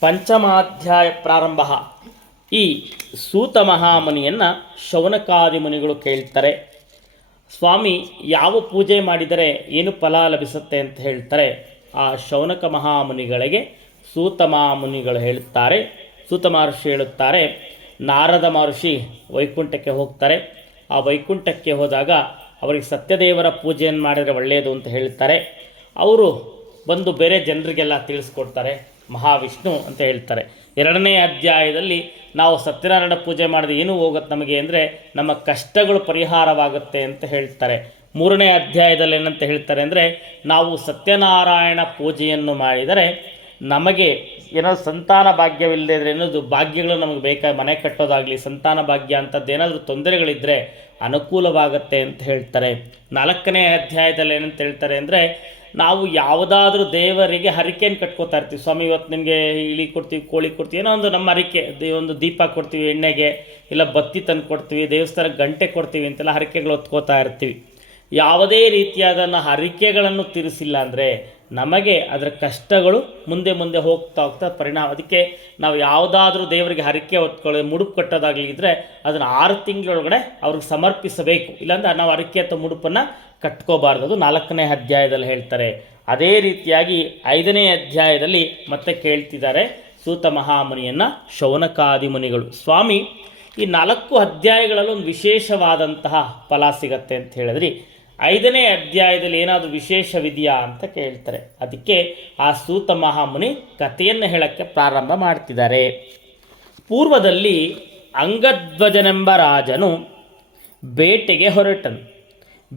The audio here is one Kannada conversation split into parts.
ಪಂಚಮಾಧ್ಯಾಯ ಪ್ರಾರಂಭ. ಈ ಸೂತ ಮಹಾಮುನಿಯನ್ನು ಶೌನಕಾದಿ ಮುನಿಗಳು ಕೇಳ್ತಾರೆ. ಸ್ವಾಮಿ, ಯಾವ ಪೂಜೆ ಮಾಡಿದರೆ ಏನು ಫಲ ಲಭಿಸುತ್ತೆ ಅಂತ ಹೇಳ್ತಾರೆ. ಆ ಶೌನಕ ಮಹಾಮುನಿಗಳಿಗೆ ಸೂತ ಮಹಾಮುನಿಗಳು ಹೇಳುತ್ತಾರೆ. ಸೂತ ಮಹರ್ಷಿ ಹೇಳುತ್ತಾರೆ, ನಾರದ ಮಹರ್ಷಿ ವೈಕುಂಠಕ್ಕೆ ಹೋಗ್ತಾರೆ. ಆ ವೈಕುಂಠಕ್ಕೆ ಹೋದಾಗ ಅವರಿಗೆ ಸತ್ಯದೇವರ ಪೂಜೆಯನ್ನು ಮಾಡಿದರೆ ಒಳ್ಳೆಯದು ಅಂತ ಹೇಳ್ತಾರೆ. ಅವರು ಬಂದು ಬೇರೆ ಜನರಿಗೆಲ್ಲ ತಿಳಿಸ್ಕೊಡ್ತಾರೆ. ಮಹಾವಿಷ್ಣು ಅಂತ ಹೇಳ್ತಾರೆ. ಎರಡನೇ ಅಧ್ಯಾಯದಲ್ಲಿ ನಾವು ಸತ್ಯನಾರಾಯಣ ಪೂಜೆ ಮಾಡಿದ್ರೆ ಏನು ಹೋಗುತ್ತೆ ನಮಗೆ ಅಂದರೆ ನಮ್ಮ ಕಷ್ಟಗಳು ಪರಿಹಾರವಾಗುತ್ತೆ ಅಂತ ಹೇಳ್ತಾರೆ. ಮೂರನೇ ಅಧ್ಯಾಯದಲ್ಲಿ ಏನಂತ ಹೇಳ್ತಾರೆ ಅಂದರೆ ನಾವು ಸತ್ಯನಾರಾಯಣ ಪೂಜೆಯನ್ನು ಮಾಡಿದರೆ ನಮಗೆ ಏನಾದರೂ ಸಂತಾನ ಭಾಗ್ಯವಿಲ್ಲದೆ ಇದ್ರೆ ಏನದು ಭಾಗ್ಯಗಳು ನಮಗೆ ಬೇಕಾ ಮನೆ ಕಟ್ಟೋದಾಗಲಿ ಸಂತಾನ ಭಾಗ್ಯ ಅಂಥದ್ದು ಏನಾದರೂ ತೊಂದರೆಗಳಿದ್ದರೆ ಅನುಕೂಲವಾಗುತ್ತೆ ಅಂತ ಹೇಳ್ತಾರೆ. ನಾಲ್ಕನೇ ಅಧ್ಯಾಯದಲ್ಲಿ ಏನಂತ ಹೇಳ್ತಾರೆ ಅಂದರೆ ನಾವು ಯಾವುದಾದ್ರೂ ದೇವರಿಗೆ ಹರಿಕೆಯನ್ನು ಕಟ್ಕೋತಾ ಇರ್ತೀವಿ. ಸ್ವಾಮಿ, ಇವತ್ತು ನಿಮಗೆ ಇಳಿ ಕೊಡ್ತೀವಿ, ಕೋಳಿ ಕೊಡ್ತೀವಿ, ಏನೋ ಒಂದು ನಮ್ಮ ಹರಿಕೆ ಒಂದು ದೀಪ ಕೊಡ್ತೀವಿ, ಎಣ್ಣೆಗೆ, ಇಲ್ಲ ಬತ್ತಿ ತಂದು ಕೊಡ್ತೀವಿ, ದೇವಸ್ಥಾನಕ್ಕೆ ಗಂಟೆ ಕೊಡ್ತೀವಿ ಅಂತೆಲ್ಲ ಹರಿಕೆಗಳು ಹೊತ್ಕೋತಾ ಇರ್ತೀವಿ. ಯಾವುದೇ ರೀತಿಯಾದ ಹರಿಕೆಗಳನ್ನು ತೀರಿಸಿಲ್ಲ ಅಂದರೆ ನಮಗೆ ಅದರ ಕಷ್ಟಗಳು ಮುಂದೆ ಮುಂದೆ ಹೋಗ್ತಾ ಹೋಗ್ತಾ ಪರಿಣಾಮ. ಅದಕ್ಕೆ ನಾವು ಯಾವುದಾದ್ರೂ ದೇವರಿಗೆ ಹರಿಕೆ ಹೊತ್ಕೊಳ್ಳಿ, ಮುಡುಪು ಕಟ್ಟೋದಾಗಲಿ ಇದ್ದರೆ ಅದನ್ನು ಆರು ತಿಂಗಳೊಳಗಡೆ ಅವ್ರಿಗೆ ಸಮರ್ಪಿಸಬೇಕು. ಇಲ್ಲಾಂದ್ರೆ ನಾವು ಹರಿಕೆ ಅಥವಾ ಮುಡುಪನ್ನು ಕಟ್ಕೋಬಾರ್ದು. ಅದು ನಾಲ್ಕನೇ ಅಧ್ಯಾಯದಲ್ಲಿ ಹೇಳ್ತಾರೆ. ಅದೇ ರೀತಿಯಾಗಿ ಐದನೇ ಅಧ್ಯಾಯದಲ್ಲಿ ಮತ್ತೆ ಕೇಳ್ತಿದ್ದಾರೆ ಸೂತ ಮಹಾಮುನಿಯನ್ನು ಶೌನಕಾದಿ ಮುನಿಗಳು. ಸ್ವಾಮಿ, ಈ ನಾಲ್ಕು ಅಧ್ಯಾಯಗಳಲ್ಲಿ ಒಂದು ವಿಶೇಷವಾದಂತಹ ಫಲ ಸಿಗತ್ತೆ ಅಂತ ಹೇಳಿದ್ರಿ. ಐದನೇ ಅಧ್ಯಾಯದಲ್ಲಿ ಏನಾದರೂ ವಿಶೇಷವಿದೆಯಾ ಅಂತ ಕೇಳ್ತಾರೆ. ಅದಕ್ಕೆ ಆ ಸೂತ ಮಹಾಮುನಿ ಕಥೆಯನ್ನು ಹೇಳಕ್ಕೆ ಪ್ರಾರಂಭ ಮಾಡ್ತಿದ್ದಾರೆ. ಪೂರ್ವದಲ್ಲಿ ಅಂಗಧ್ವಜನೆಂಬ ರಾಜನು ಬೇಟೆಗೆ ಹೊರಟನು.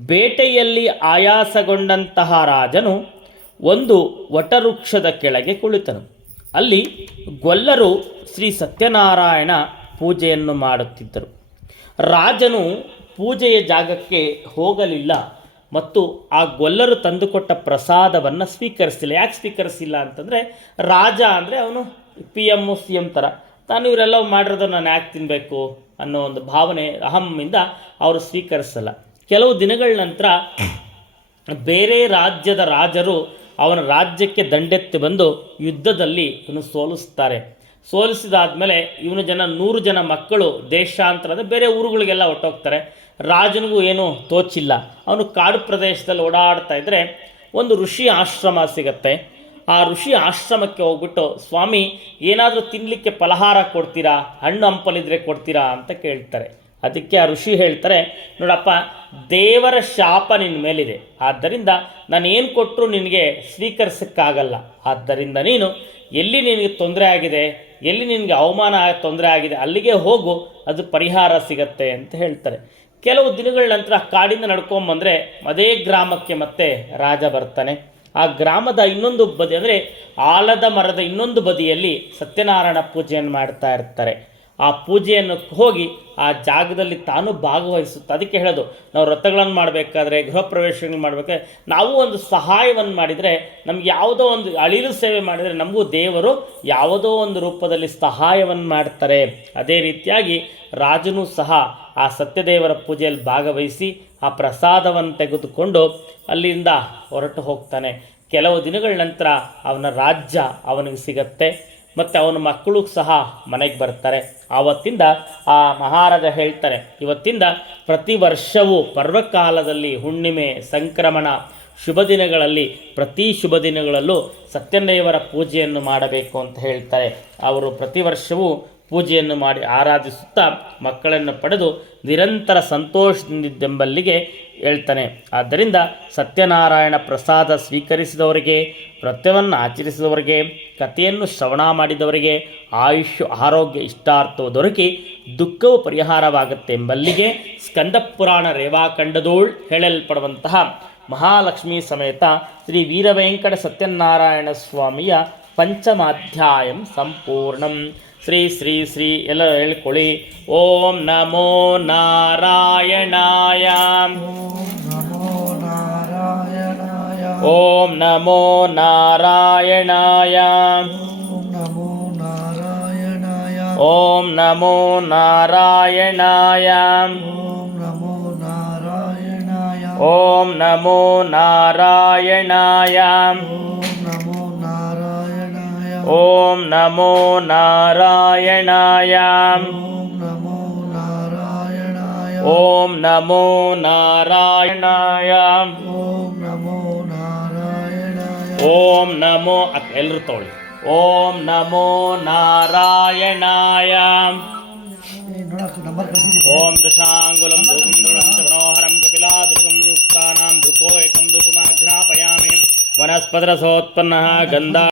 ಬೇಟೆಯಲ್ಲಿ ಆಯಾಸಗೊಂಡಂತಹ ರಾಜನು ಒಂದು ವಟವೃಕ್ಷದ ಕೆಳಗೆ ಕುಳಿತನು. ಅಲ್ಲಿ ಗೊಲ್ಲರು ಶ್ರೀ ಸತ್ಯನಾರಾಯಣ ಪೂಜೆಯನ್ನು ಮಾಡುತ್ತಿದ್ದರು. ರಾಜನು ಪೂಜೆಯ ಜಾಗಕ್ಕೆ ಹೋಗಲಿಲ್ಲ ಮತ್ತು ಆ ಗೊಲ್ಲರು ತಂದುಕೊಟ್ಟ ಪ್ರಸಾದವನ್ನು ಸ್ವೀಕರಿಸಿಲ್ಲ ಯಾಕೆ ಸ್ವೀಕರಿಸಿಲ್ಲ ಅಂತಂದರೆ ರಾಜ ಅಂದರೆ ಅವನು ಪಿ ಎಮ್ಮು ಸಿ ಎಂ ಥರ ತಾನು ಇವರೆಲ್ಲ ಮಾಡಿರೋದು ನಾನು ಯಾಕೆ ತಿನ್ನಬೇಕು ಅನ್ನೋ ಒಂದು ಭಾವನೆ ಅಹಮ್ಮಿಂದ ಅವರು ಸ್ವೀಕರಿಸಲ್ಲ. ಕೆಲವು ದಿನಗಳ ನಂತರ ಬೇರೆ ರಾಜ್ಯದ ರಾಜರು ಅವನ ರಾಜ್ಯಕ್ಕೆ ದಂಡೆತ್ತಿ ಬಂದು ಯುದ್ಧದಲ್ಲಿ ಇವನು ಸೋಲಿಸ್ತಾರೆ. ಸೋಲಿಸಿದಾದ್ಮೇಲೆ ಇವನು ಜನ ನೂರು ಜನ ಮಕ್ಕಳು ದೇಶಾಂತರ ಅಂದರೆ ಬೇರೆ ಊರುಗಳಿಗೆಲ್ಲ ಹೊಟ್ಟೋಗ್ತಾರೆ ರಾಜನಿಗೂ ಏನೂ ತೋಚಿಲ್ಲ. ಅವನು ಕಾಡು ಪ್ರದೇಶದಲ್ಲಿ ಓಡಾಡ್ತಾ ಇದ್ದರೆ ಒಂದು ಋಷಿ ಆಶ್ರಮ ಸಿಗತ್ತೆ. ಆ ಋಷಿ ಆಶ್ರಮಕ್ಕೆ ಹೋಗ್ಬಿಟ್ಟು, ಸ್ವಾಮಿ, ಏನಾದರೂ ತಿನ್ನಲಿಕ್ಕೆ ಫಲಹಾರ ಕೊಡ್ತೀರಾ? ಹಣ್ಣು ಹಂಪಲಿದ್ರೆ ಕೊಡ್ತೀರಾ? ಅಂತ ಕೇಳ್ತಾರೆ. ಅದಕ್ಕೆ ಆ ಋಷಿ ಹೇಳ್ತಾರೆ, ನೋಡಪ್ಪ, ದೇವರ ಶಾಪ ನಿನ್ನ ಮೇಲಿದೆ. ಆದ್ದರಿಂದ ನಾನು ಏನು ಕೊಟ್ಟರು ನಿನಗೆ ಸ್ವೀಕರಿಸೋಕ್ಕಾಗಲ್ಲ. ಆದ್ದರಿಂದ ನೀನು ಎಲ್ಲಿ ನಿನಗೆ ತೊಂದರೆ ಆಗಿದೆ? ಎಲ್ಲಿ ನಿನಗೆ ಅವಮಾನ ತೊಂದರೆ ಆಗಿದೆ, ಅಲ್ಲಿಗೆ ಹೋಗು, ಅದು ಪರಿಹಾರ ಸಿಗತ್ತೆ ಅಂತ ಹೇಳ್ತಾರೆ. ಕೆಲವು ದಿನಗಳ ನಂತರ ಕಾಡಿಂದ ನಡ್ಕೊಂಬಂದರೆ ಅದೇ ಗ್ರಾಮಕ್ಕೆ ಮತ್ತೆ ರಾಜ ಬರ್ತಾನೆ. ಆ ಗ್ರಾಮದ ಇನ್ನೊಂದು ಬದಿ ಅಂದರೆ ಆಲದ ಮರದ ಇನ್ನೊಂದು ಬದಿಯಲ್ಲಿ ಸತ್ಯನಾರಾಯಣ ಪೂಜೆಯನ್ನು ಮಾಡ್ತಾ ಇರ್ತಾರೆ. ಆ ಪೂಜೆಯನ್ನು ಹೋಗಿ ಆ ಜಾಗದಲ್ಲಿ ತಾನು ಭಾಗವಹಿಸುತ್ತೆ. ಅದಕ್ಕೆ ಹೇಳೋದು, ನಾವು ವ್ರತಗಳನ್ನು ಮಾಡಬೇಕಾದ್ರೆ, ಗೃಹ ಪ್ರವೇಶಗಳನ್ನು ಮಾಡಬೇಕಾದ್ರೆ, ನಾವು ಒಂದು ಸಹಾಯವನ್ನು ಮಾಡಿದರೆ, ನಮ್ಗೆ ಯಾವುದೋ ಒಂದು ಅಳಿಲು ಸೇವೆ ಮಾಡಿದರೆ, ನಮಗೂ ದೇವರು ಯಾವುದೋ ಒಂದು ರೂಪದಲ್ಲಿ ಸಹಾಯವನ್ನು ಮಾಡ್ತಾರೆ. ಅದೇ ರೀತಿಯಾಗಿ ರಾಜನೂ ಸಹ ಆ ಸತ್ಯದೇವರ ಪೂಜೆಯಲ್ಲಿ ಭಾಗವಹಿಸಿ ಆ ಪ್ರಸಾದವನ್ನು ತೆಗೆದುಕೊಂಡು ಅಲ್ಲಿಂದ ಹೊರಟು ಹೋಗ್ತಾನೆ. ಕೆಲವು ದಿನಗಳ ನಂತರ ಅವನ ರಾಜ್ಯ ಅವನಿಗೆ ಸಿಗತ್ತೆ. ಮತ್ತು ಅವನ ಮಕ್ಕಳು ಸಹ ಮನೆಗೆ ಬರ್ತಾರೆ. ಆವತ್ತಿಂದ ಆ ಮಹಾರಾಜ ಹೇಳ್ತಾರೆ, ಇವತ್ತಿಂದ ಪ್ರತಿ ವರ್ಷವೂ ಪರ್ವಕಾಲದಲ್ಲಿ ಹುಣ್ಣಿಮೆ, ಸಂಕ್ರಮಣ, ಶುಭ ದಿನಗಳಲ್ಲಿ ಪ್ರತಿ ಶುಭ ದಿನಗಳಲ್ಲೂ ಸತ್ಯದೇವರ ಪೂಜೆಯನ್ನು ಮಾಡಬೇಕು ಅಂತ ಹೇಳ್ತಾರೆ. ಅವರು ಪ್ರತಿ ವರ್ಷವೂ ಪೂಜೆಯನ್ನು ಮಾಡಿ ಆರಾಧಿಸುತ್ತಾ ಮಕ್ಕಳನ್ನು ಪಡೆದು ನಿರಂತರ ಸಂತೋಷದಿಂದಿದ್ದೆಂಬಲ್ಲಿಗೆ ಹೇಳ್ತಾನೆ. ಆದ್ದರಿಂದ ಸತ್ಯನಾರಾಯಣ ಪ್ರಸಾದ ಸ್ವೀಕರಿಸಿದವರಿಗೆ ವ್ರತವನ್ನು ಆಚರಿಸಿದವರಿಗೆ, ಕಥೆಯನ್ನು ಶ್ರವಣ ಮಾಡಿದವರಿಗೆ ಆಯುಷ್ ಆರೋಗ್ಯ, ಇಷ್ಟಾರ್ಥವು ದೊರಕಿ ದುಃಖವು ಪರಿಹಾರವಾಗುತ್ತೆ ಎಂಬಲ್ಲಿಗೆ ಸ್ಕಂದ ಪುರಾಣ ರೇವಾಖಂಡದೋಳ್ ಹೇಳಲ್ಪಡುವಂತಹ ಮಹಾಲಕ್ಷ್ಮಿ ಸಮೇತ ಶ್ರೀ ವೀರವೆಂಕಟ ಸತ್ಯನಾರಾಯಣ ಸ್ವಾಮಿಯ ಪಂಚಮಾಧ್ಯಾಯಂ ಸಂಪೂರ್ಣಂ ಶ್ರೀ ಶ್ರೀ ಶ್ರೀ ಎಲ್ಲ ಹೇಳ್ಕೊಳ್ಳಿ ಓಂ ನಮೋ ನಾರಾಯಣಾಯ ನಮೋ ನಾರಾಯಣಾಯ ಓಂ ನಮೋ ನಾರಾಯಣಾಯ ಓಂ ನಮೋ ನಾರಾಯಣಾಯ ಓಂ ನಮೋ ನಾರಾಯಣಾಯ ॐ नमो नारायणाय ॐ नमो नारायणाय ॐ नमो एल् तोळि ॐ नमो नारायणाय ॐ दशाङ्गुलं मनोहरं कपिला दुर्गं युक्तानां धृपो एकं धृपमाघ्रापयामि वनस्पदरसोत्पन्नः गन्धा